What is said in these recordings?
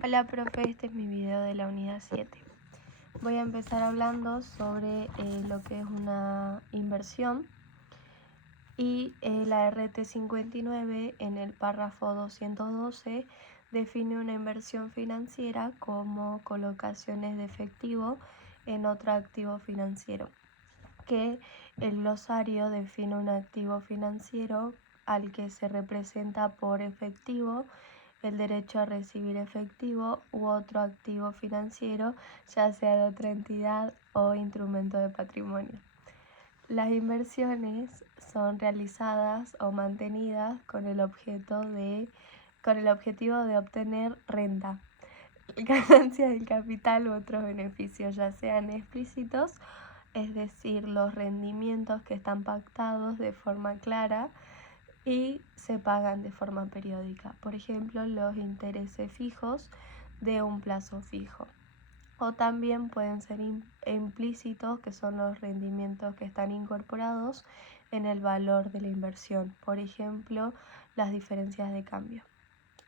Hola profe, este es mi video de la unidad 7. Voy a empezar hablando sobre lo que es una inversión y la RT59 en el párrafo 212 define una inversión financiera como colocaciones de efectivo en otro activo financiero, que el glosario define un activo financiero al que se representa por efectivo el derecho a recibir efectivo u otro activo financiero, ya sea de otra entidad o instrumento de patrimonio. Las inversiones son realizadas o mantenidas con el objetivo de obtener renta, ganancia del capital u otros beneficios, ya sean explícitos, es decir, los rendimientos que están pactados de forma clara y se pagan de forma periódica. Por ejemplo, los intereses fijos de un plazo fijo. O también pueden ser implícitos, que son los rendimientos que están incorporados en el valor de la inversión. Por ejemplo, las diferencias de cambio.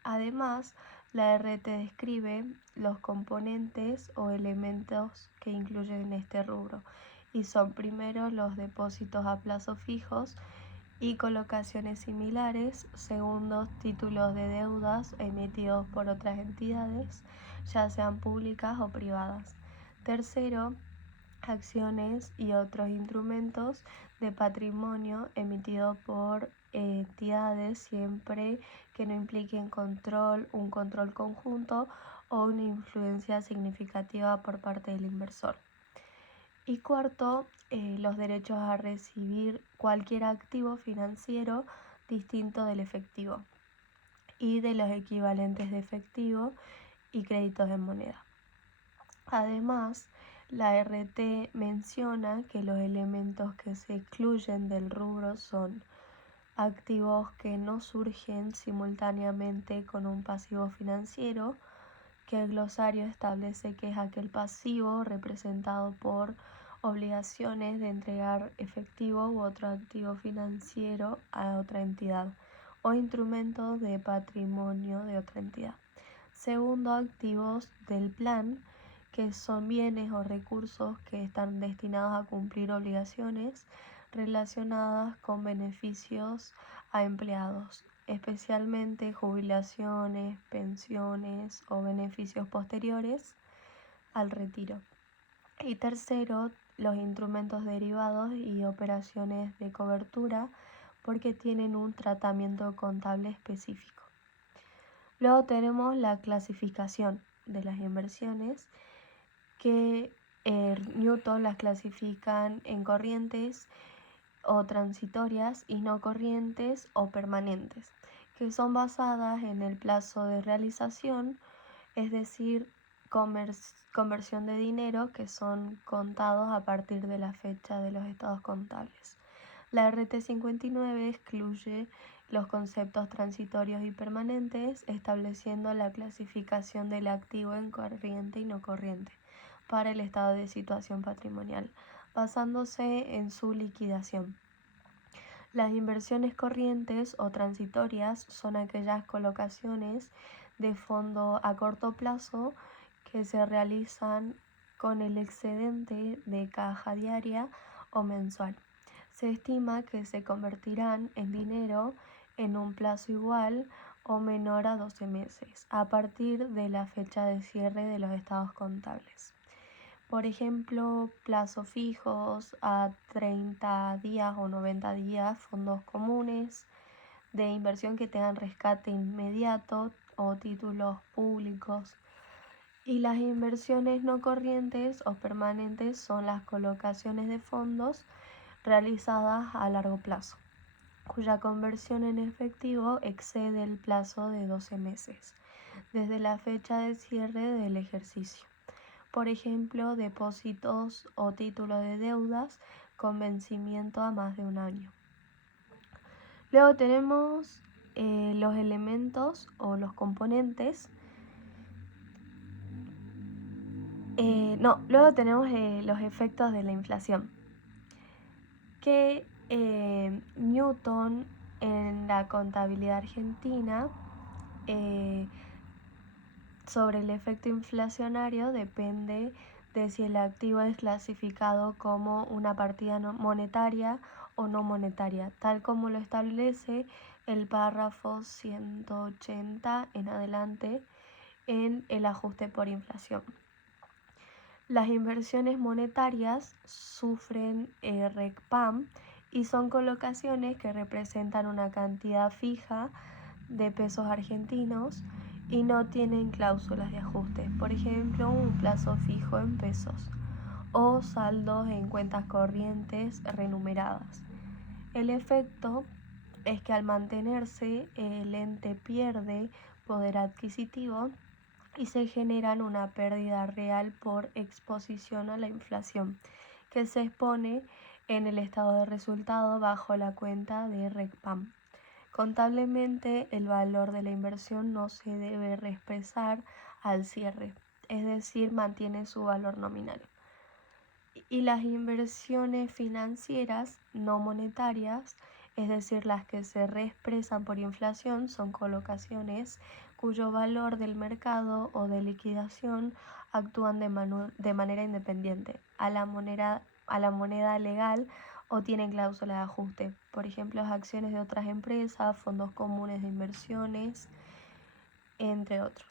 Además, la RT describe los componentes o elementos que incluyen este rubro y son primero los depósitos a plazos fijos y colocaciones similares, segundo títulos de deudas emitidos por otras entidades, ya sean públicas o privadas. Tercero, acciones y otros instrumentos de patrimonio emitidos por entidades siempre que no impliquen un control conjunto o una influencia significativa por parte del inversor. Y cuarto, los derechos a recibir cualquier activo financiero distinto del efectivo y de los equivalentes de efectivo y créditos en moneda. Además, la RT menciona que los elementos que se excluyen del rubro son activos que no surgen simultáneamente con un pasivo financiero, que el glosario establece que es aquel pasivo representado por obligaciones de entregar efectivo u otro activo financiero a otra entidad o instrumentos de patrimonio de otra entidad. Segundo, activos del plan, que son bienes o recursos que están destinados a cumplir obligaciones relacionadas con beneficios a empleados, especialmente jubilaciones, pensiones o beneficios posteriores al retiro. Y tercero, los instrumentos derivados y operaciones de cobertura, porque tienen un tratamiento contable específico. Luego tenemos la clasificación de las inversiones, que Newton las clasifican en corrientes o transitorias y no corrientes o permanentes, que son basadas en el plazo de realización, es decir, conversión de dinero, que son contados a partir de la fecha de los estados contables. La RT59 excluye los conceptos transitorios y permanentes, estableciendo la clasificación del activo en corriente y no corriente para el estado de situación patrimonial, basándose en su liquidación. Las inversiones corrientes o transitorias son aquellas colocaciones de fondo a corto plazo que se realizan con el excedente de caja diaria o mensual. Se estima que se convertirán en dinero en un plazo igual o menor a 12 meses, a partir de la fecha de cierre de los estados contables. Por ejemplo, plazos fijos a 30 días o 90 días, fondos comunes de inversión que tengan rescate inmediato o títulos públicos. Y las inversiones no corrientes o permanentes son las colocaciones de fondos realizadas a largo plazo, cuya conversión en efectivo excede el plazo de 12 meses, desde la fecha de cierre del ejercicio. Por ejemplo, depósitos o títulos de deudas con vencimiento a más de un año. Luego tenemos los elementos o los componentes. Luego tenemos los efectos de la inflación, que Newton en la contabilidad argentina sobre el efecto inflacionario depende de si el activo es clasificado como una partida monetaria o no monetaria, tal como lo establece el párrafo 180 en adelante en el ajuste por inflación. Las inversiones monetarias sufren RECPAM y son colocaciones que representan una cantidad fija de pesos argentinos y no tienen cláusulas de ajuste, por ejemplo, un plazo fijo en pesos o saldos en cuentas corrientes renumeradas. El efecto es que al mantenerse el ente pierde poder adquisitivo y se generan una pérdida real por exposición a la inflación, que se expone en el estado de resultado bajo la cuenta de RECPAM. Contablemente, el valor de la inversión no se debe reexpresar al cierre, es decir, mantiene su valor nominal. Y las inversiones financieras no monetarias, es decir, las que se reexpresan por inflación, son colocaciones cuyo valor del mercado o de liquidación actúan de manera independiente a la moneda legal o tienen cláusula de ajuste. Por ejemplo, las acciones de otras empresas, fondos comunes de inversiones, entre otros.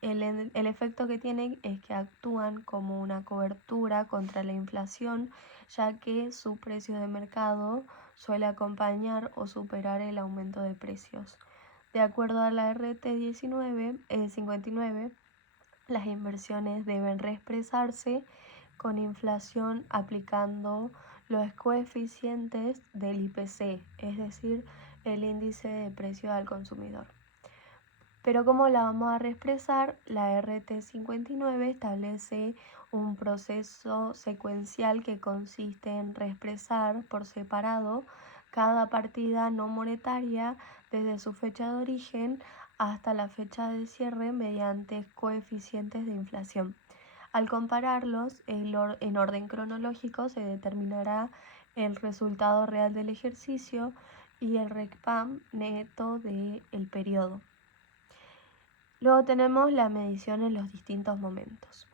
El efecto que tienen es que actúan como una cobertura contra la inflación, ya que su precio de mercado suele acompañar o superar el aumento de precios. De acuerdo a la RT 59, las inversiones deben reexpresarse con inflación aplicando los coeficientes del IPC, es decir, el índice de precio al consumidor. Pero ¿cómo la vamos a reexpresar? La RT 59 establece un proceso secuencial que consiste en reexpresar por separado cada partida no monetaria desde su fecha de origen hasta la fecha de cierre mediante coeficientes de inflación. Al compararlos en orden cronológico se determinará el resultado real del ejercicio y el RECPAM neto del periodo. Luego tenemos la medición en los distintos momentos.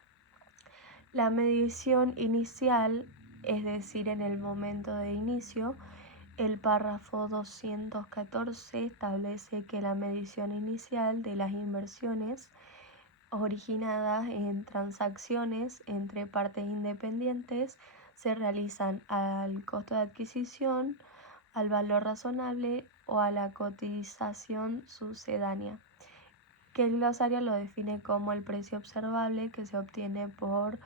La medición inicial, es decir, en el momento de inicio, el párrafo 214 establece que la medición inicial de las inversiones originadas en transacciones entre partes independientes se realizan al costo de adquisición, al valor razonable o a la cotización sucedánea, que el glosario lo define como el precio observable que se obtiene por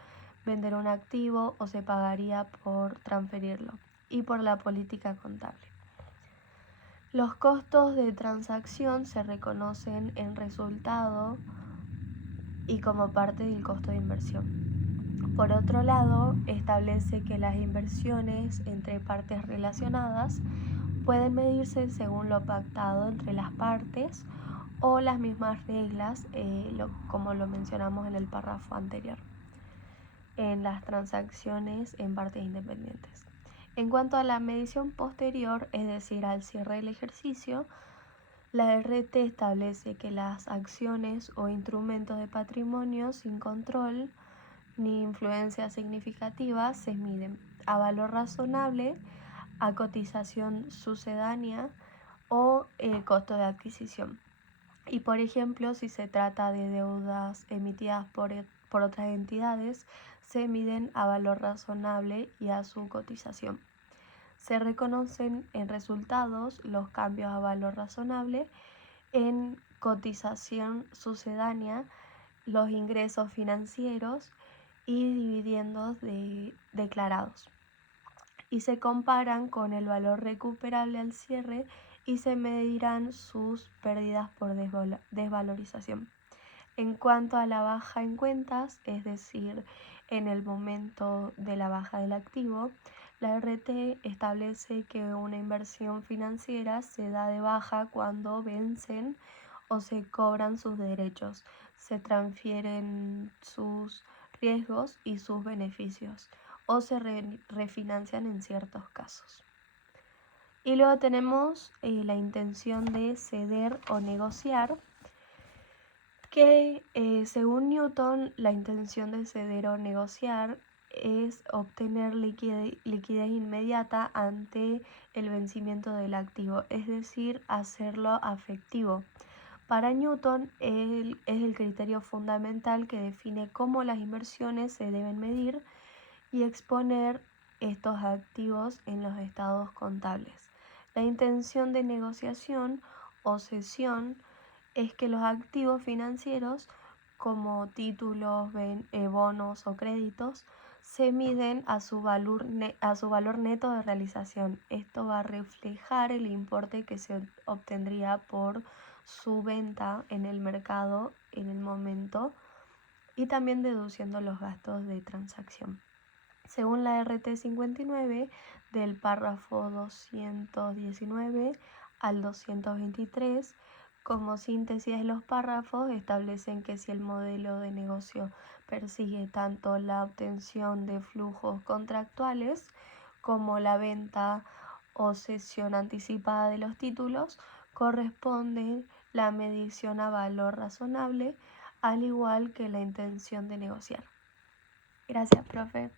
vender un activo o se pagaría por transferirlo, y por la política contable. Los costos de transacción se reconocen en resultado y como parte del costo de inversión. Por otro lado, establece que las inversiones entre partes relacionadas pueden medirse según lo pactado entre las partes o las mismas reglas, como lo mencionamos en el párrafo anterior, en las transacciones en partes independientes. En cuanto a la medición posterior, es decir, al cierre del ejercicio, la RT establece que las acciones o instrumentos de patrimonio sin control ni influencia significativa se miden a valor razonable, a cotización sucedánea o costo de adquisición. Y por ejemplo, si se trata de deudas emitidas por otras entidades, se miden a valor razonable y a su cotización. Se reconocen en resultados los cambios a valor razonable, en cotización sucedánea los ingresos financieros y dividendos declarados. Y se comparan con el valor recuperable al cierre y se medirán sus pérdidas por desvalorización. En cuanto a la baja en cuentas, es decir, en el momento de la baja del activo, la RT establece que una inversión financiera se da de baja cuando vencen o se cobran sus derechos, se transfieren sus riesgos y sus beneficios o se refinancian en ciertos casos. Y luego tenemos la intención de ceder o negociar. que según Newton la intención de ceder o negociar es obtener liquidez inmediata ante el vencimiento del activo, es decir, hacerlo afectivo. Para Newton es el criterio fundamental que define cómo las inversiones se deben medir y exponer estos activos en los estados contables. La intención de negociación o cesión es que los activos financieros como títulos, bonos o créditos se miden a su valor neto de realización. Esto va a reflejar el importe que se obtendría por su venta en el mercado en el momento y también deduciendo los gastos de transacción. Según la RT 59, del párrafo 219 al 223, como síntesis de los párrafos, establecen que si el modelo de negocio persigue tanto la obtención de flujos contractuales como la venta o cesión anticipada de los títulos, corresponde la medición a valor razonable, al igual que la intención de negociar. Gracias, profe.